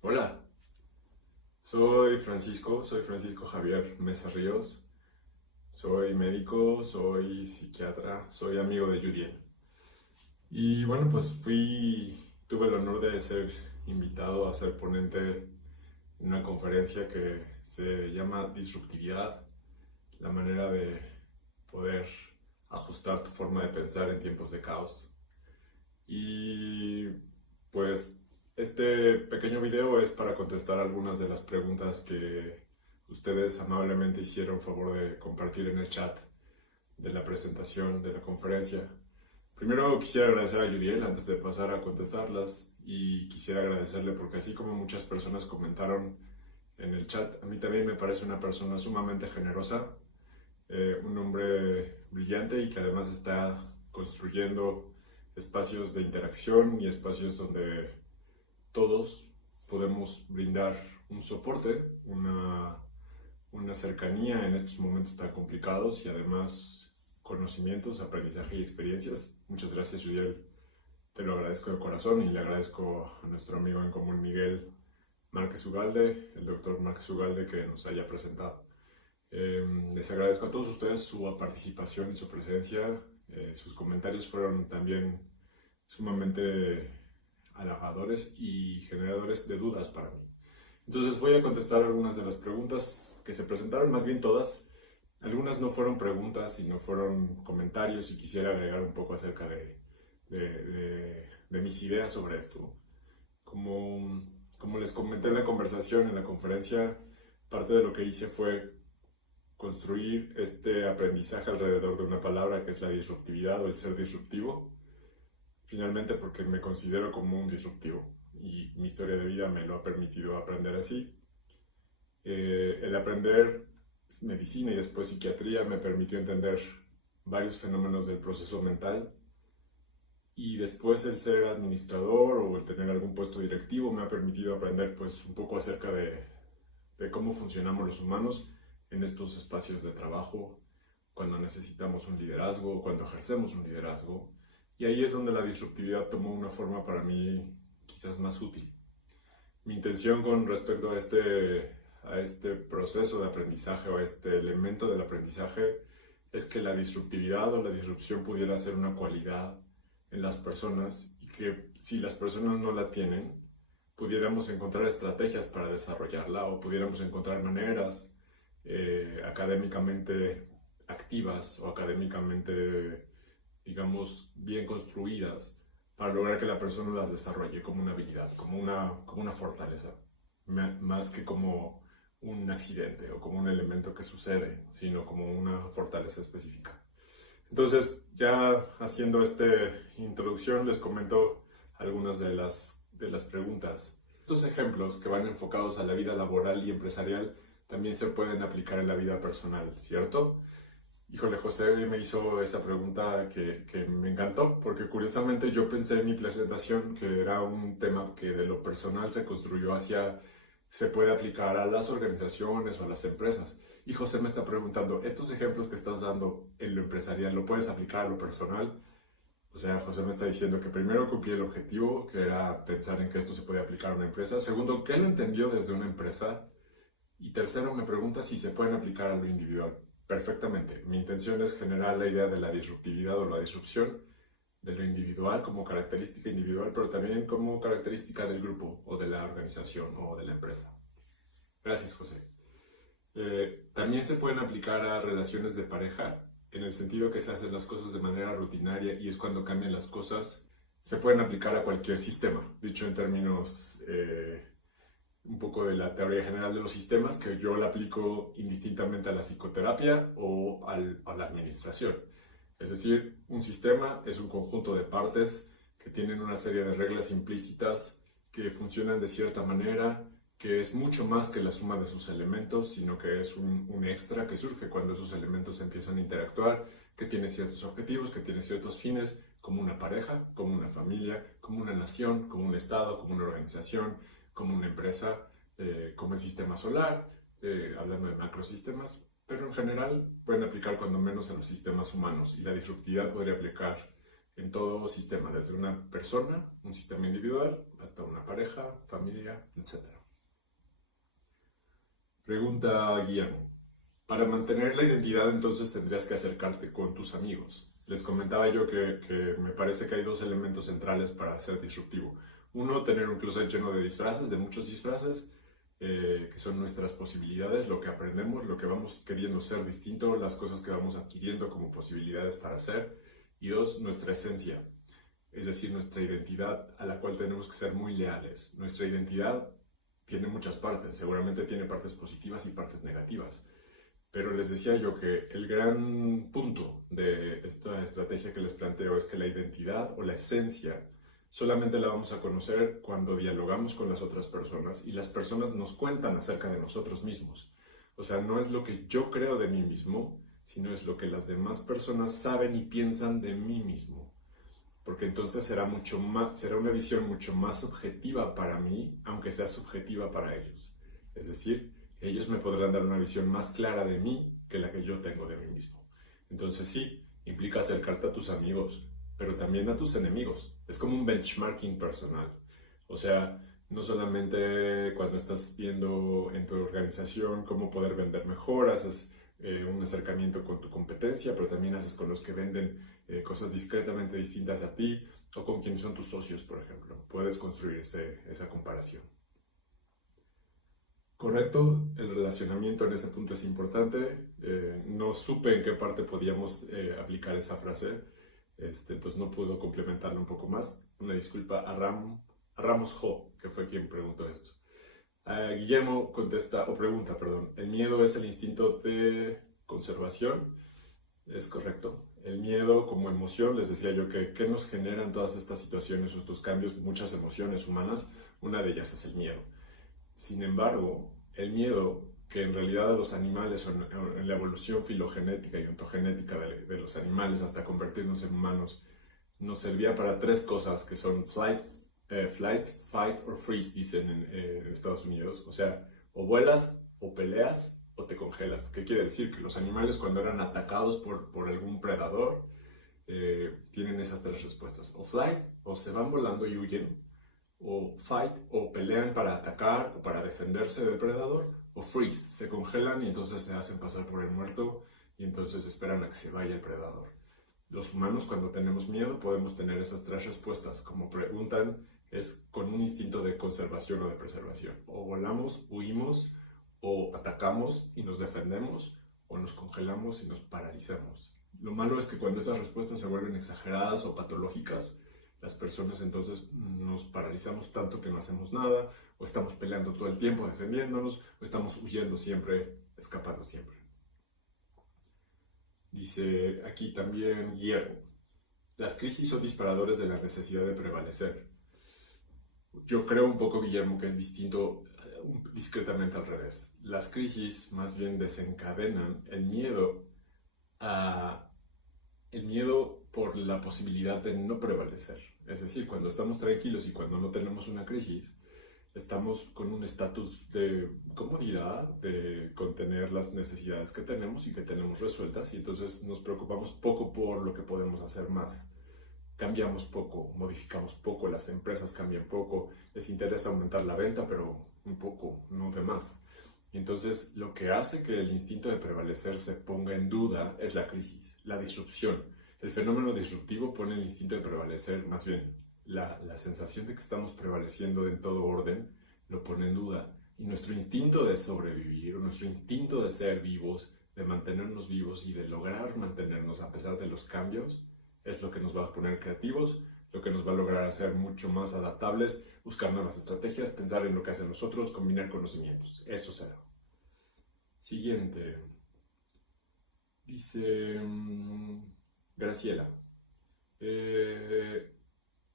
Hola, soy Francisco Javier Mesa Ríos, soy médico, soy psiquiatra, soy amigo de Yuriel. Y bueno, tuve el honor de ser invitado a ser ponente en una conferencia que se llama Disruptividad, la manera de poder ajustar tu forma de pensar en tiempos de caos. Y pues este pequeño video es para contestar algunas de las preguntas que ustedes amablemente hicieron favor de compartir en el chat de la presentación de la conferencia. Primero quisiera agradecer a Yuriel antes de pasar a contestarlas y quisiera agradecerle porque así como muchas personas comentaron en el chat, a mí también me parece una persona sumamente generosa, un hombre brillante y que además está construyendo espacios de interacción y espacios donde todos podemos brindar un soporte, una cercanía en estos momentos tan complicados y además conocimientos, aprendizaje y experiencias. Muchas gracias, Judiel. Te lo agradezco de corazón y le agradezco a nuestro amigo en común Miguel Márquez Ugalde, el doctor Márquez Ugalde, que nos haya presentado. Les agradezco a todos ustedes su participación y su presencia. Sus comentarios fueron también sumamente halagadores y generadores de dudas para mí. Entonces voy a contestar algunas de las preguntas que se presentaron, más bien todas. Algunas no fueron preguntas, sino fueron comentarios y quisiera agregar un poco acerca de mis ideas sobre esto. Como les comenté en la conversación, en la conferencia, parte de lo que hice fue construir este aprendizaje alrededor de una palabra que es la disruptividad o el ser disruptivo, finalmente porque me considero como un disruptivo y mi historia de vida me lo ha permitido aprender así. El aprender medicina y después psiquiatría me permitió entender varios fenómenos del proceso mental y después el ser administrador o el tener algún puesto directivo me ha permitido aprender pues un poco acerca de cómo funcionamos los humanos en estos espacios de trabajo, cuando necesitamos un liderazgo, cuando ejercemos un liderazgo. Y ahí es donde la disruptividad tomó una forma para mí quizás más útil. Mi intención con respecto a este proceso de aprendizaje o a este elemento del aprendizaje es que la disruptividad o la disrupción pudiera ser una cualidad en las personas y que si las personas no la tienen, pudiéramos encontrar estrategias para desarrollarla o pudiéramos encontrar maneras académicamente activas o académicamente, digamos, bien construidas para lograr que la persona las desarrolle como una habilidad, como una fortaleza, más que como un accidente o como un elemento que sucede, sino como una fortaleza específica. Entonces, ya haciendo esta introducción, les comento algunas de las preguntas. Estos ejemplos que van enfocados a la vida laboral y empresarial también se pueden aplicar en la vida personal, ¿cierto? Híjole, José me hizo esa pregunta que me encantó, porque curiosamente yo pensé en mi presentación que era un tema que de lo personal se construyó se puede aplicar a las organizaciones o a las empresas. Y José me está preguntando, ¿estos ejemplos que estás dando en lo empresarial lo puedes aplicar a lo personal? O sea, José me está diciendo que primero cumplí el objetivo, que era pensar en que esto se puede aplicar a una empresa. Segundo, que él entendió desde una empresa. Y tercero, me pregunta si se pueden aplicar a lo individual. Perfectamente. Mi intención es generar la idea de la disruptividad o la disrupción de lo individual como característica individual, pero también como característica del grupo o de la organización o de la empresa. Gracias, José. También se pueden aplicar a relaciones de pareja en el sentido que se hacen las cosas de manera rutinaria y es cuando cambian las cosas. Se pueden aplicar a cualquier sistema, dicho en términos un poco de la teoría general de los sistemas, que yo la aplico indistintamente a la psicoterapia o a la administración. Es decir, un sistema es un conjunto de partes que tienen una serie de reglas implícitas que funcionan de cierta manera, que es mucho más que la suma de sus elementos, sino que es un extra que surge cuando esos elementos empiezan a interactuar, que tiene ciertos objetivos, que tiene ciertos fines, como una pareja, como una familia, como una nación, como un estado, como una organización, como una empresa, como el sistema solar, hablando de macrosistemas, pero en general pueden aplicar cuando menos a los sistemas humanos y la disruptividad podría aplicar en todo sistema, desde una persona, un sistema individual, hasta una pareja, familia, etc. Pregunta Guillermo. Para mantener la identidad entonces tendrías que acercarte con tus amigos. Les comentaba yo que me parece que hay dos elementos centrales para ser disruptivo. Uno, tener un closet lleno de disfraces, de muchos disfraces, que son nuestras posibilidades, lo que aprendemos, lo que vamos queriendo ser distinto, las cosas que vamos adquiriendo como posibilidades para ser. Y dos, nuestra esencia, es decir, nuestra identidad a la cual tenemos que ser muy leales. Nuestra identidad tiene muchas partes, seguramente tiene partes positivas y partes negativas. Pero les decía yo que el gran punto de esta estrategia que les planteo es que la identidad o la esencia solamente la vamos a conocer cuando dialogamos con las otras personas y las personas nos cuentan acerca de nosotros mismos. O sea, no es lo que yo creo de mí mismo, sino es lo que las demás personas saben y piensan de mí mismo. Porque entonces será una visión mucho más objetiva para mí, aunque sea subjetiva para ellos. Es decir, ellos me podrán dar una visión más clara de mí que la que yo tengo de mí mismo. Entonces sí, implica acercarte a tus amigos, pero también a tus enemigos. Es como un benchmarking personal. O sea, no solamente cuando estás viendo en tu organización cómo poder vender mejor, haces un acercamiento con tu competencia, pero también haces con los que venden cosas discretamente distintas a ti o con quienes son tus socios, por ejemplo. Puedes construir esa comparación. Correcto, el relacionamiento en ese punto es importante. No supe en qué parte podíamos aplicar esa frase, entonces no puedo complementarlo un poco más. Una disculpa a Ramos Jo, que fue quien preguntó esto. Guillermo pregunta, ¿el miedo es el instinto de conservación? Es correcto. El miedo como emoción, les decía yo que ¿qué nos generan todas estas situaciones o estos cambios? Muchas emociones humanas, una de ellas es el miedo. Sin embargo, el miedo, que en realidad a los animales, en la evolución filogenética y ontogenética de los animales hasta convertirnos en humanos, nos servía para tres cosas que son flight, fight or freeze, dicen en Estados Unidos. O sea, o vuelas, o peleas, o te congelas. ¿Qué quiere decir? Que los animales cuando eran atacados por algún predador, tienen esas tres respuestas. O flight, o se van volando y huyen, o fight, o pelean para atacar o para defenderse del predador, o freeze, se congelan y entonces se hacen pasar por el muerto y entonces esperan a que se vaya el predador. Los humanos, cuando tenemos miedo, podemos tener esas tres respuestas. Como preguntan, es con un instinto de conservación o de preservación. O volamos, huimos, o atacamos y nos defendemos, o nos congelamos y nos paralizamos. Lo malo es que cuando esas respuestas se vuelven exageradas o patológicas, las personas entonces nos paralizamos tanto que no hacemos nada, o estamos peleando todo el tiempo defendiéndonos, o estamos huyendo siempre, escapando siempre. Dice aquí también Guillermo, las crisis son disparadores de la necesidad de prevalecer. Yo creo un poco, Guillermo, que es distinto, discretamente al revés. Las crisis más bien desencadenan el miedo por la posibilidad de no prevalecer. Es decir, cuando estamos tranquilos y cuando no tenemos una crisis, estamos con un estatus de comodidad, de contener las necesidades que tenemos y que tenemos resueltas, y entonces nos preocupamos poco por lo que podemos hacer más. Cambiamos poco, modificamos poco, las empresas cambian poco, les interesa aumentar la venta, pero un poco, no de más. Entonces, lo que hace que el instinto de prevalecer se ponga en duda es la crisis, la disrupción. El fenómeno disruptivo pone el instinto de prevalecer, más bien, la sensación de que estamos prevaleciendo en todo orden, lo pone en duda. Y nuestro instinto de sobrevivir, nuestro instinto de ser vivos, de mantenernos vivos y de lograr mantenernos a pesar de los cambios, es lo que nos va a poner creativos, lo que nos va a lograr hacer mucho más adaptables, buscar nuevas estrategias, pensar en lo que hacen nosotros, combinar conocimientos. Eso será. Siguiente. Dice Graciela.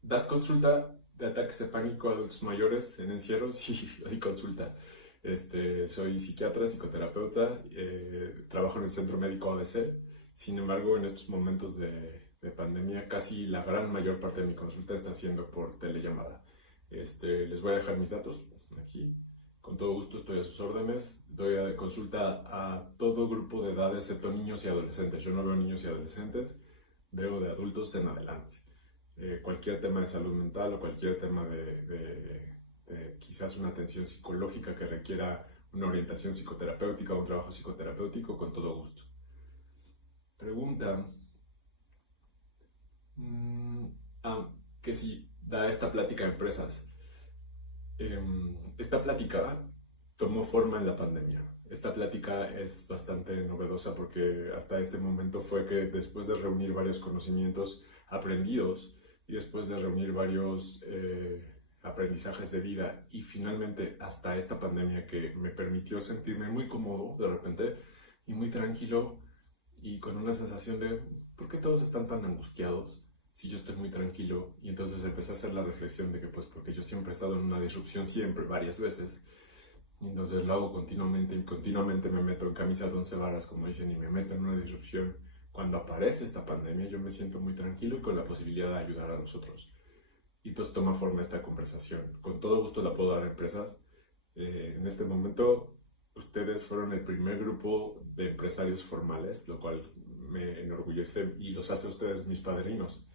¿Das consulta de ataques de pánico a adultos mayores en encierro? Sí, doy consulta. Soy psiquiatra, psicoterapeuta, trabajo en el Centro Médico ABC. Sin embargo, en estos momentos de pandemia, casi la gran mayor parte de mi consulta está siendo por telellamada. Les voy a dejar mis datos aquí. Con todo gusto estoy a sus órdenes. Doy consulta a todo grupo de edad, excepto niños y adolescentes. Yo no veo niños y adolescentes. veo de adultos en adelante. Cualquier tema de salud mental o cualquier tema de quizás una atención psicológica que requiera una orientación psicoterapéutica o un trabajo psicoterapéutico, con todo gusto. Pregunta que si da esta plática a empresas. Esta plática tomó forma en la pandemia. Esta plática es bastante novedosa porque hasta este momento fue que después de reunir varios conocimientos aprendidos y después de reunir varios aprendizajes de vida y finalmente hasta esta pandemia que me permitió sentirme muy cómodo de repente y muy tranquilo y con una sensación de ¿por qué todos están tan angustiados si yo estoy muy tranquilo? Y entonces empecé a hacer la reflexión de que pues porque yo siempre he estado en una disrupción, siempre, varias veces, y entonces lo hago continuamente y continuamente me meto en camisa de 11 varas, como dicen, y me meto en una disrupción. Cuando aparece esta pandemia yo me siento muy tranquilo y con la posibilidad de ayudar a los otros. Y entonces toma forma esta conversación. Con todo gusto la puedo dar a empresas. En este momento ustedes fueron el primer grupo de empresarios formales, lo cual me enorgullece y los hace a ustedes mis padrinos.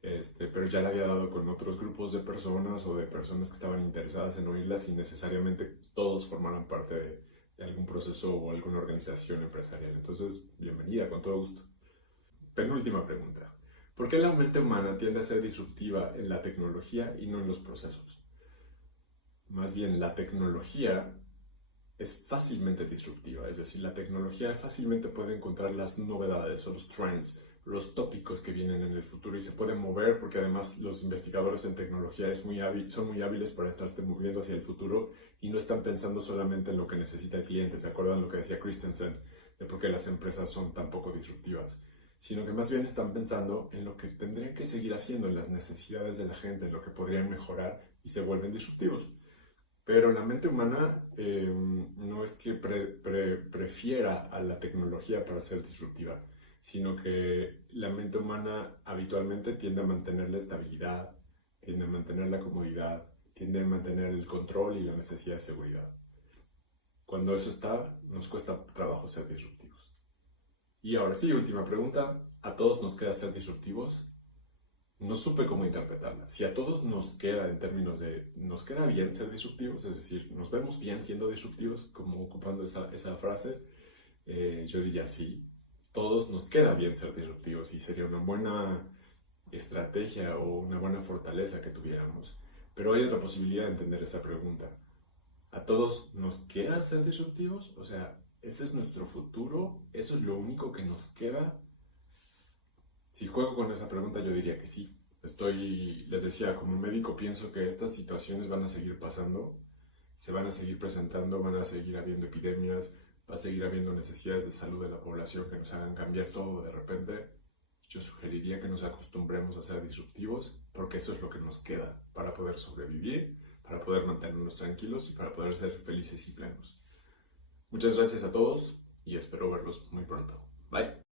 Pero ya le había dado con otros grupos de personas o de personas que estaban interesadas en oírlas sin necesariamente todos formaran parte de algún proceso o alguna organización empresarial. Entonces, bienvenida, con todo gusto. Penúltima pregunta. ¿Por qué la mente humana tiende a ser disruptiva en la tecnología y no en los procesos? Más bien, la tecnología es fácilmente disruptiva, es decir, la tecnología fácilmente puede encontrar las novedades o los trends, los tópicos que vienen en el futuro y se pueden mover porque además los investigadores en tecnología son muy hábiles para estarse moviendo hacia el futuro y no están pensando solamente en lo que necesita el cliente. ¿Se acuerdan lo que decía Christensen de por qué las empresas son tan poco disruptivas? Sino que más bien están pensando en lo que tendrían que seguir haciendo, en las necesidades de la gente, en lo que podrían mejorar y se vuelven disruptivos. Pero la mente humana no es que prefiera a la tecnología para ser disruptiva, sino que la mente humana habitualmente tiende a mantener la estabilidad, tiende a mantener la comodidad, tiende a mantener el control y la necesidad de seguridad. Cuando eso está, nos cuesta trabajo ser disruptivos. Y ahora sí, última pregunta. ¿A todos nos queda ser disruptivos? No supe cómo interpretarla. Si a todos nos queda en términos de ¿nos queda bien ser disruptivos? Es decir, ¿nos vemos bien siendo disruptivos? Como ocupando esa frase, yo diría sí. Todos nos queda bien ser disruptivos y sería una buena estrategia o una buena fortaleza que tuviéramos. Pero hay otra posibilidad de entender esa pregunta. ¿A todos nos queda ser disruptivos? O sea, ¿ese es nuestro futuro? ¿Eso es lo único que nos queda? Si juego con esa pregunta, yo diría que sí. Les decía, como médico pienso que estas situaciones van a seguir pasando, se van a seguir presentando, van a seguir habiendo epidemias, va a seguir habiendo necesidades de salud de la población que nos hagan cambiar todo de repente. Yo sugeriría que nos acostumbremos a ser disruptivos, porque eso es lo que nos queda para poder sobrevivir, para poder mantenernos tranquilos y para poder ser felices y plenos. Muchas gracias a todos y espero verlos muy pronto. Bye.